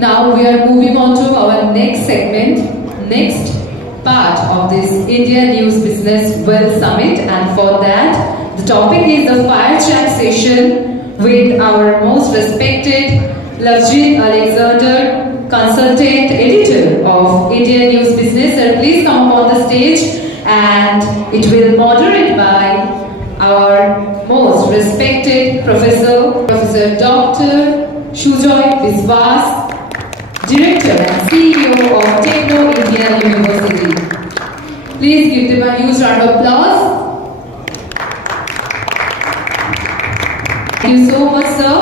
Now we are moving on to our next segment, next part of this India News Business Well Summit, and for that the topic is the fire chat session with our most respected Lavjit Alexander, consultant editor of India News Business. Sir, please come on the stage, and it will moderate by our most respected Professor Dr. SUJOY Biswas, Director and CEO of Techno India University. Please give them a huge round of applause. Thank you so much, sir.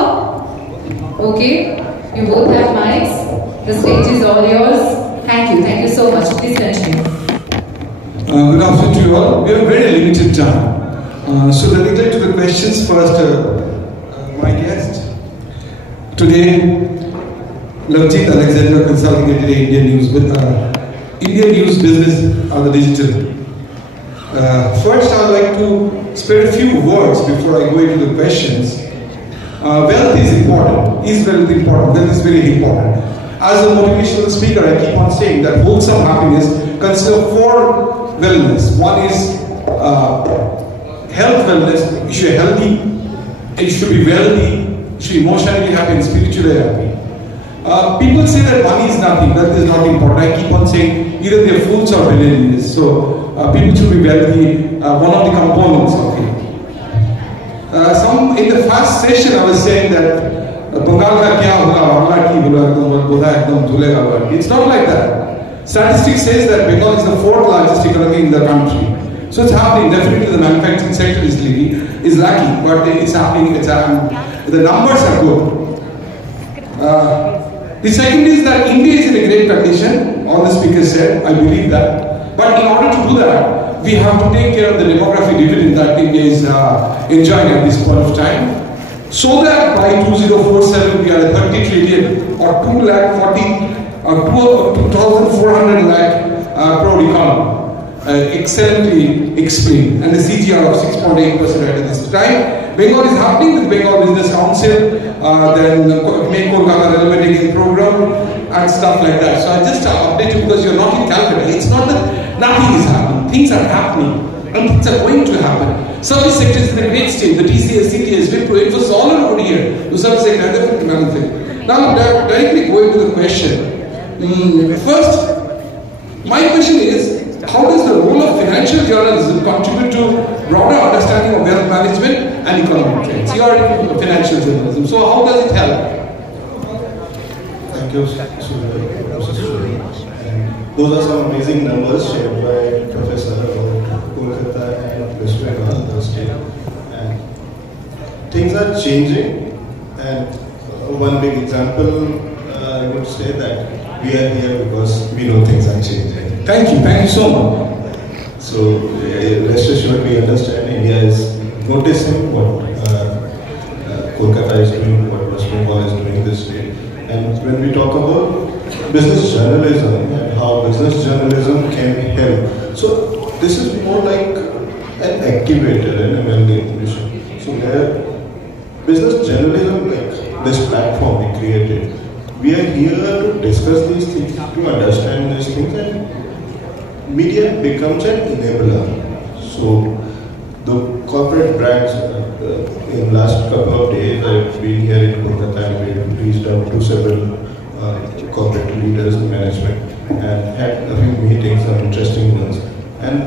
Okay, you both have mics. The stage is all yours. Thank you so much. Please continue. Good afternoon to you all. We have very limited time. So let me get to the questions first. My guest today, Lavjit Alexander, consulting editor, Indian News Business on the digital. First, I would like to spare a few words before I go into the questions. Wealth is important. Is wealth important? Wealth is very important. As a motivational speaker, I keep on saying that wholesome happiness consists of four wellness. One is health wellness. You should be healthy, you should be wealthy, you should be emotionally happy and spiritually happy. People say that money is nothing, wealth is not important. I keep on saying either they are fools or billionaires. So people should be wealthy, one of the components of it. In the first session I was saying that Bengal ka kya hoga, Bangla ki hoga, ekdam dhulega. It's not like that. Statistics says that Bengal is the fourth largest economy in the country. So it's happening. Definitely the manufacturing sector is lacking, but it's happening. The numbers are good. The second is that India is in a great condition. All the speakers said, I believe that. But in order to do that, we have to take care of the demographic dividend that India is enjoying at this point of time. So that by 2047 we are at 30 trillion or 2,400 lakh crore economy. Excellently explained. And the CGR of 6.8% at this time. Bengal is happening with Bengal Business Council, then make Kolkata relevant again program and stuff like that. So I just update you because you're not in Calcutta. It's not that nothing is happening. Things are happening and things are going to happen. Service sector is in a great state. The TCS, CTS, Wipro, it was all over here. The service sector has definitely managed. Now directly going to the question. First, my question is, how does the role of financial journalism contribute to broader understanding of wealth management and economic trends? You are in financial journalism, so how does it help? Thank you, those are some amazing numbers shared by Professor about Kolkata and West Bengal Thursday. And things are changing, and one big example, I would say that we are here because we know things are changing. Thank you so much. So rest assured we understand India is noticing what Kolkata is doing, what West Bengal is doing this day. And when we talk about business journalism and how business journalism can help, so this is more like an activator and a well-information. So where business journalism, like this platform we created, we are here to discuss these things, to understand these things, and media becomes an enabler. So the corporate brands, in last couple of days I've been here in Kolkata and we reached out to several corporate leaders and management and had a few meetings, some interesting ones. And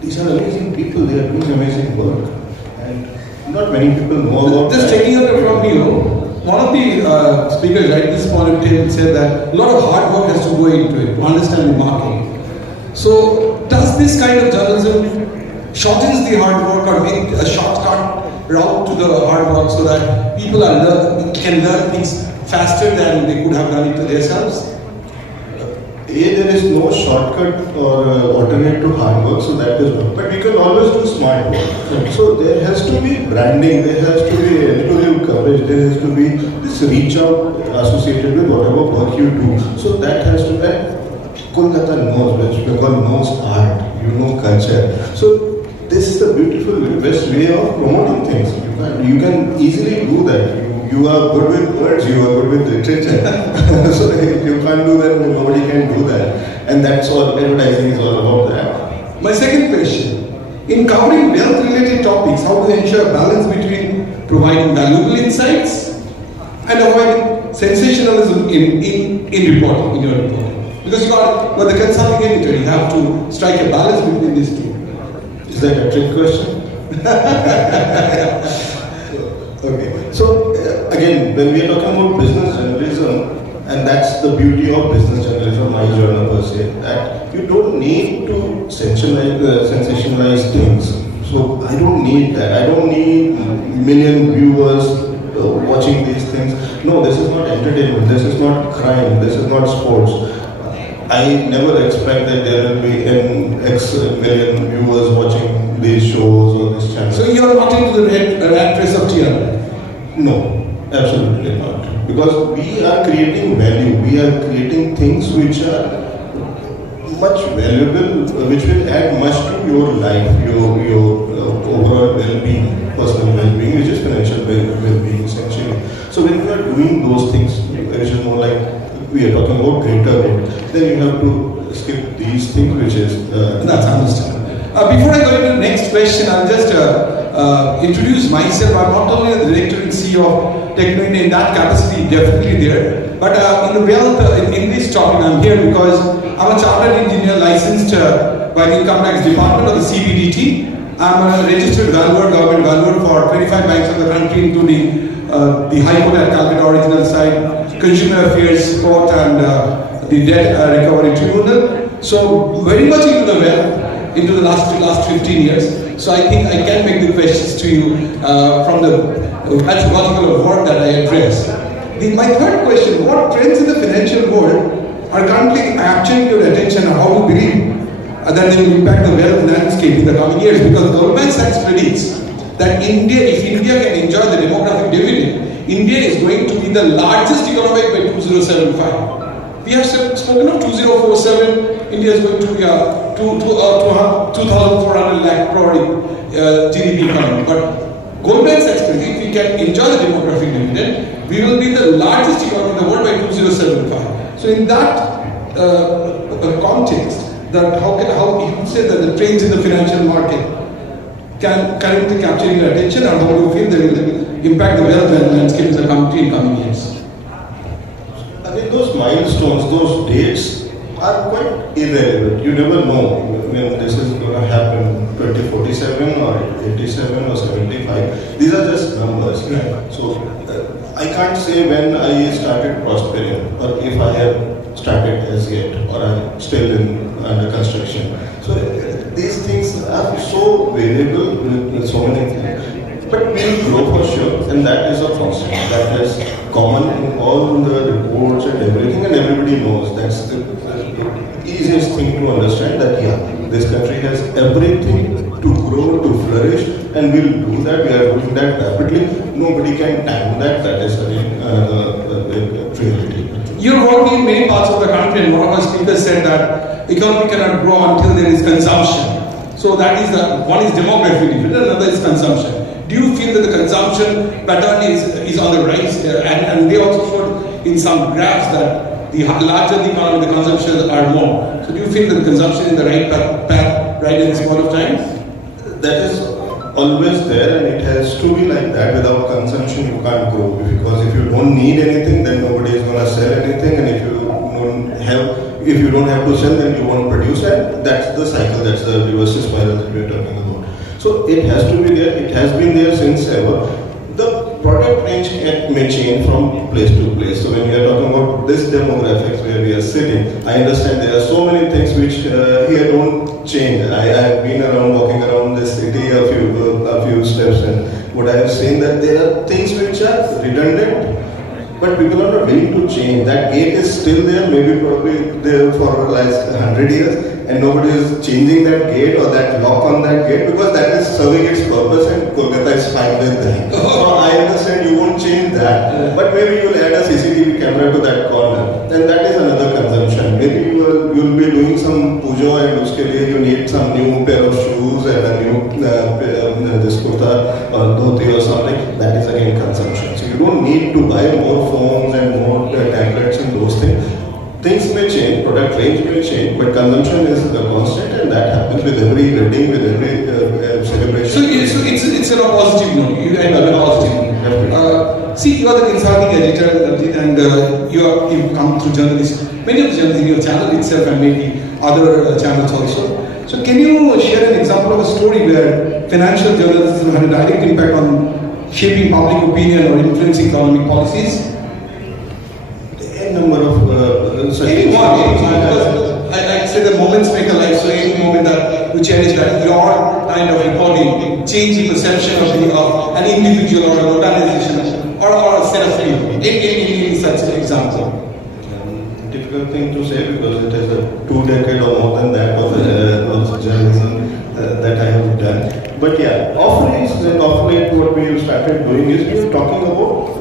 these are amazing people, they are doing amazing work. And not many people know about Just that. taking it from you, one of the speakers right this morning said that a lot of hard work has to go into it to understand the market. So does this kind of journalism shortens the hard work or make a shortcut route to the hard work so that people can learn things faster than they could have done it to themselves? There is no shortcut or alternate to hard work, so that is one. But we can always do smart work. So there has to be branding, there has to be exclusive coverage, there has to be this reach out associated with whatever work you do. So that has to be. Kolkata knows, West Bengal knows art, you know culture. So this is the beautiful, best way of promoting things. You can easily do that. You you are good with words, you are good with literature. So if you can't do that, then nobody can do that. And that's all advertising is all about that. My second question, in covering wealth-related topics, how to ensure balance between providing valuable insights and avoiding sensationalism in reporting, in your reporting? Because you are the consulting editor, you have to strike a balance between these two. Is that a trick question? Okay. So again, when we are talking about business journalism, and that's the beauty of business journalism, my journal per se, that you don't need to sensationalize things. So I don't need that. I don't need million viewers watching these things. No, this is not entertainment. This is not crime. This is not sports. I never expect that there will be an X million viewers watching these shows or this channel. So you are not into the rat race of TR? No, absolutely not. Because we are creating value. We are creating things which are much valuable, which will add much to your life, your overall well-being, personal well-being, which is financial well-being essentially. So when you are doing those things, which is more like we are talking about greater good, then you have to skip these things, which is that's understandable. Before I go into the next question, I'll just introduce myself. I'm not only the director and CEO of Techno India in that capacity, definitely there, but in this topic I'm here because I'm a chartered engineer licensed by the Income Tax Department of the CBDT. I'm a registered valuer, government valuer for 25 banks of the country, including the High Court at Calcutta original side, Consumer Affairs Court, and the Debt Recovery Tribunal. So very much into the web, into the last 15 years. So I think I can make the questions to you from the methodological of work that I address. My third question, what trends in the financial world are currently capturing your attention and how you believe that they will impact the wealth landscape in the coming years? Because Goldman Sachs predicts that if India can enjoy the demographic dividend, India is going to be the largest economy by 2075. We have spoken of 2047, India is going to be a 2,400 lakh crore GDP economy. But Goldman Sachs predicts if we can enjoy the demographic dividend, we will be the largest economy in the world by 2075. So in that context, how you could say that the trends in the financial market can currently capture your attention, and how do you feel they will impact the wealth landscape in the country in coming years? I think those milestones, those dates are quite irrelevant. You never know when this is going to happen, 2047 or 87 or 75. These are just numbers. Right? So I can't say when I started prospering or if I have started as yet or I'm still under construction. So these things are so variable with so many things. But we will grow for sure, and that is a constant. That is common in all the reports and everything, and everybody knows. That's the easiest thing to understand, that this country has everything to grow, to flourish, and we'll do that. We are doing that rapidly. Nobody can time that. That is a reality. You're working in many parts of the country, and one of our speakers said that economy cannot grow until there is consumption. So that is one is demographic difference, another is consumption. Do you feel that the consumption pattern is on the rise? And they also showed in some graphs that the larger the economy, the consumption are more. So do you feel that the consumption is the right path right at this point of time? That is always there, and it has to be like that. Without consumption, you can't grow. Because if you don't need anything, then nobody is going to sell anything, and if you don't have to sell, then you won't produce. And that's the cycle. That's the reverse spiral that we are talking about. So it has to be there. It has been there since ever. The product range may change from place to place. So when we are talking about this demographics where we are sitting, I understand there are so many things which here don't change. I have been around, walking around this city a few steps, and what I have seen that there are things which are redundant, but people are not willing to change. That gate is still there, maybe probably there for like 100 years. And nobody is changing that gate or that lock on that gate because that is serving its purpose, and Kolkata is fine with that. So I understand you won't change that, but maybe you will add a CCTV camera to that corner, and that is another consumption. Maybe you will be doing some puja, and uske liye you need some new pair of shoes and a new this kurta or dhoti or something. That is again consumption. So you don't need to buy more phones and more tablets and those things. Things may change, product range may change, but consumption is constant, and that happens with every wedding, with every celebration. So it's a positive note. You end on a positive note. See, you are the consulting editor, and you've come through journalists. Many of the journalists in your channel itself, and maybe other channels also. So can you share an example of a story where financial journalism had a direct impact on shaping public opinion or influencing economic policies? A number of any one. I say the moments make a life, so any moment that you cherish that your kind of recording, changing perception of an individual or an organization or a set of people. Any such example. Difficult thing to say because it is a 2 decade or more than that of journalism that I have done. But yeah, off late what we have started doing is we are talking about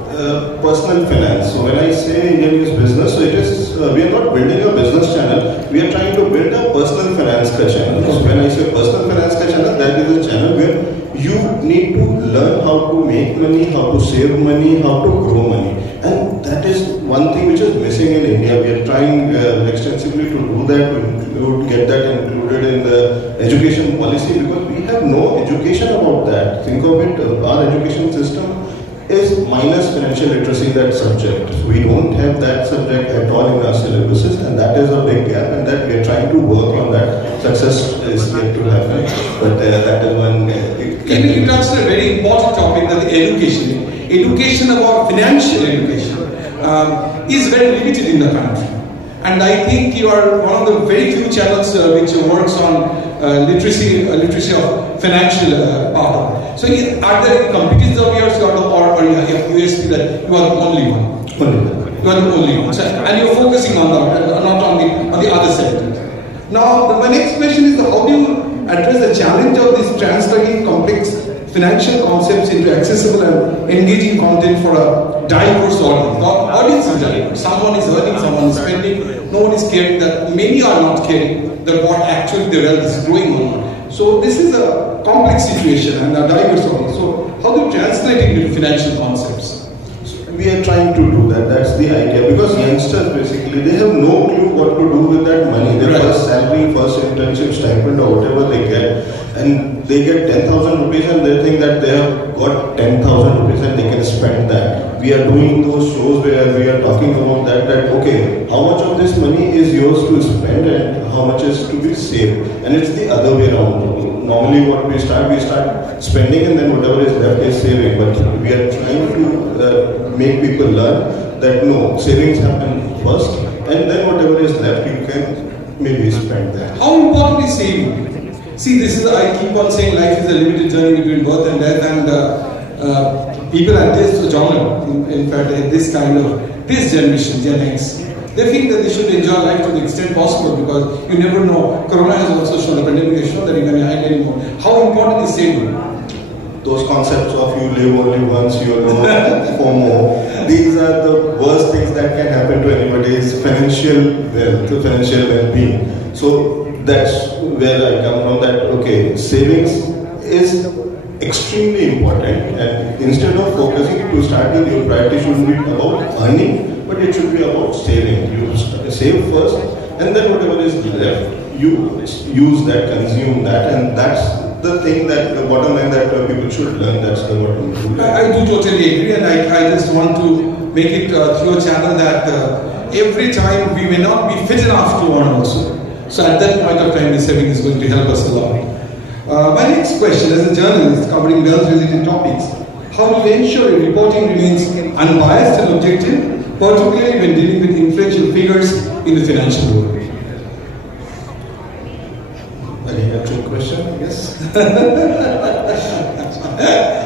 personal finance. So when I say Indian News Business, so it is we are not building a business channel. We are trying to build a personal finance channel. So when I say personal finance channel, that is a channel where you need to learn how to make money, how to save money, how to grow money, and that is one thing which is missing in India. We are trying extensively to do that, to get that included in the education policy because we have no education about that. Think of it, our education system is minus financial literacy, that subject. We don't have that subject at all in our syllabuses, and that is a big gap, and that we are trying to work on that. Success is yet to happen, but that is one. You touched on a very important topic, that the education. Education about financial education is very limited in the country. And I think you are one of the very few channels which works on literacy of financial power. So are there competitors of yours or you have USP that you are the only one? You are the only one. So, and you are focusing on that, not on the other sectors. Now, my next question is, how do you address the challenge of this translating complex financial concepts into accessible and engaging content for a diverse audience? The audience is diverse. Someone is earning, someone is spending, no one is caring, that many are not caring that what actually the wealth is growing on. So this is a complex situation and a diverse audience. So how do you translate it into financial concepts? We are trying to do that. That's the idea. Because youngsters basically, they have no clue what to do with that money. Their first salary, first internship stipend or whatever they get, and they get 10,000 rupees and they think that they have got 10,000 rupees and they can spend that. We are doing those shows where we are talking about that okay, how much of this money is yours to spend and how much is to be saved. And it's the other way around. Normally what we start spending and then whatever is left is saving. But we are trying to make people learn that no, savings happen first and then whatever is left you can maybe spend that. How important is saving? See, this is, I keep on saying life is a limited journey between birth and death, and people at this genre, in fact, this generation, Gen X, they think that they should enjoy life to the extent possible because you never know. Corona has also shown, the pandemic has shown that you can hide anymore. How important is saving? Those concepts of you live only once, you know, FOMO, these are the worst things that can happen to anybody's financial wealth, financial well-being. So that's where I come from, that okay, savings is extremely important, and instead of focusing to start with, your priority shouldn't be about earning, but it should be about saving. You save first, and then whatever is left, you use that, consume that, and that's the thing, that the bottom line that people should learn. That's the bottom line. I do totally agree, and I just want to make it through a channel that every time we may not be fit enough to earn also. So at that point of time, the saving is going to help us a lot. My next question, as a journalist covering wealth-related topics, how do you ensure your reporting remains unbiased and objective, particularly when dealing with influential figures in the financial world? Any actual question, I guess?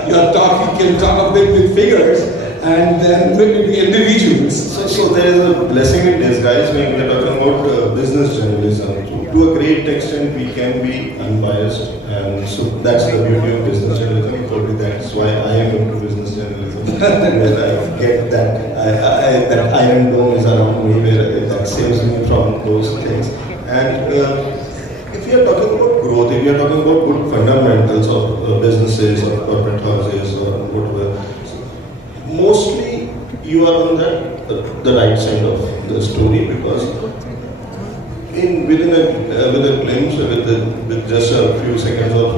You can talk a bit with figures and then maybe individuals. So there is a blessing in disguise when we are talking about business journalism. To a great extent, we can be unbiased, and so that's the beauty of business journalism. Probably that's why I am into business journalism. Where I get that that iron dome is around me, where that saves me from those things. And if we are talking about growth, if we are talking about good fundamentals of businesses or corporate houses or whatever, mostly the story, because with a glimpse, with just a few seconds of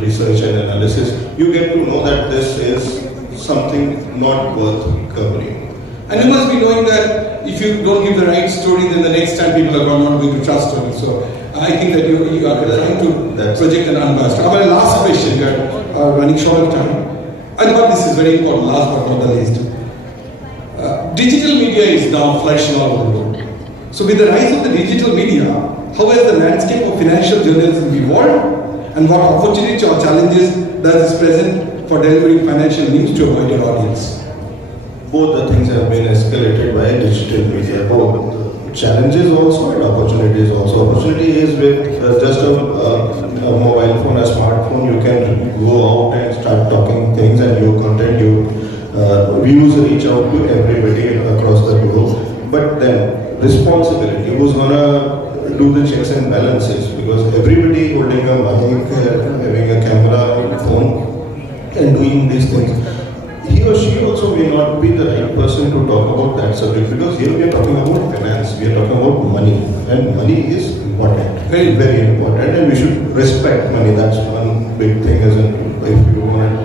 research and analysis, you get to know that this is something not worth covering. And you must be knowing that if you don't give the right story, then the next time people are not going to trust on it. So I think that you are trying to project an unbiased. Our last question, we are running short of time. I thought this is very important, last but not the least. Digital media is now flourishing all over the world. So with the rise of the digital media, how has the landscape of financial journalism evolved, and what opportunities or challenges does this present for delivering financial news to a wider audience? Both the things have been escalated by digital media. Both challenges also and opportunities also. Opportunity is with just a mobile phone, a smartphone, you can go out and start talking things, and your content, your views reach out to everybody across the globe. But then responsibility, who's gonna do the checks and balances, because everybody holding a mic, having a camera, phone, and doing these things, he or she also may not be the right person to talk about that subject, because here we are talking about finance, we are talking about money, and money is important, very, very important, and we should respect money. That's one big thing, isn't it? If you want to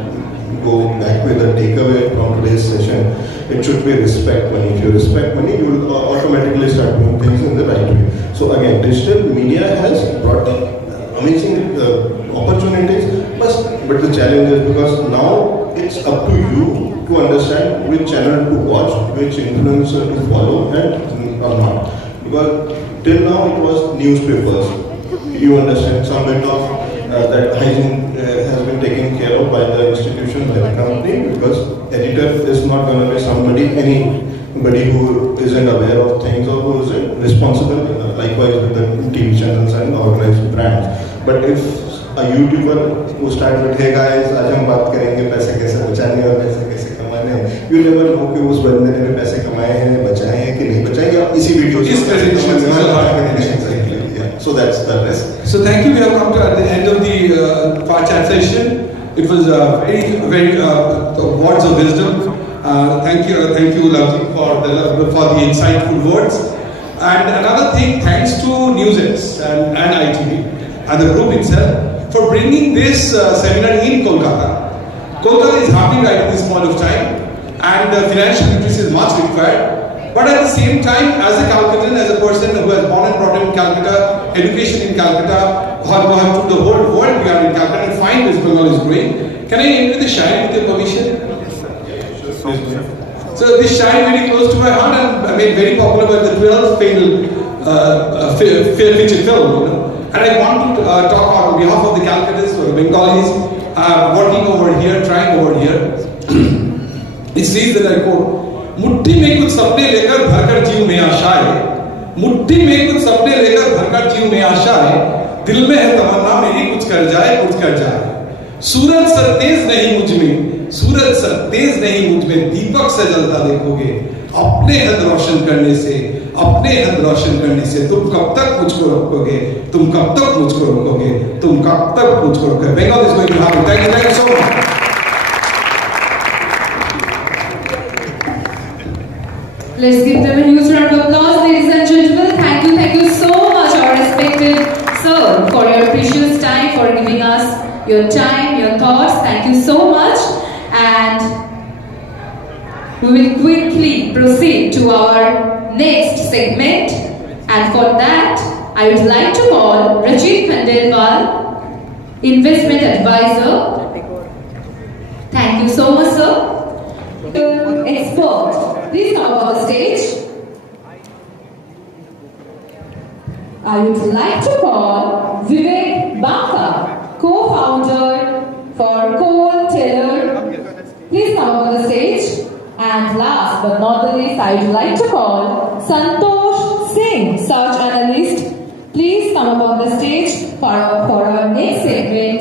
go back with a takeaway from today's session, it should be respect money. If you respect money, you will automatically start doing things in the right way. So again, digital media has brought amazing opportunities, but the challenge is because now it's up to you to understand which channel to watch, which influencer to follow, and or not. Because till now it was newspapers. You understand some bit of that hygiene has been taken care of by the institution, by the company, because editor is not going to be anybody who isn't aware of things or who isn't responsible. Likewise with the TV channels and organized brands. But if a YouTuber who starts with, hey guys, आज हम बात करेंगे पैसे कैसे बचाने और पैसे कैसे कमाने, you never know कि उस बंदे ने पैसे कमाए हैं, बचाए हैं कि नहीं बचाए, या इसी video So that's the rest. So thank you. We have come to the end of the far chat session. It was very words of wisdom. Thank you, Lavji, for the insightful words. And another thing, thanks to NewsX and ITV and the group itself for bringing this seminar in Kolkata. Kolkata is happening right at this point of time, and financial literacy is much required. But at the same time, as a Calcuttan, as a person who has born and brought up in Calcutta, education in Calcutta, who have took the whole world beyond in Calcutta and find West Bengal is growing, can I enter the shrine with your permission? So this shrine very close to my heart, and I mean very popular by the 12th feature film. And I want to talk on behalf of the Calcuttans or the Bengalis working over here, trying over here. It says that I quote, मुट्ठी में कुछ सपने लेकर भरकर जीव में आशाएं, मुट्ठी में कुछ सपने लेकर भरकर जीव में आशाएं, दिल में है तमन्ना मेरी कुछ कर जाए, सूरज सर तेज नहीं मुझ में, सूरज सर तेज नहीं मुझ में, दीपक से जलता देखोगे, अपने हद रोशन करने से, तुम कब तक मुझको रोकोगे, तुम कब तक मुझको रोकोगे, तुम कब तक मुझको रोकोगे. Bengal is going to happen. Thank you so much. Let's give them a huge round of applause, ladies and gentlemen. Thank you so much, our respected sir, for your precious time, for giving us your time, your thoughts. Thank you so much. And we will quickly proceed to our next segment. And for that, I would like to call Rajit Khandelwal, Investment Advisor. Thank you so much, sir. Expert, please come on the stage. I would like to call Vivek Banka, co-founder for Coal Taylor. Please come on the stage. And last but not the least, I would like to call Santosh Singh, search analyst. Please come up on the stage for our next segment.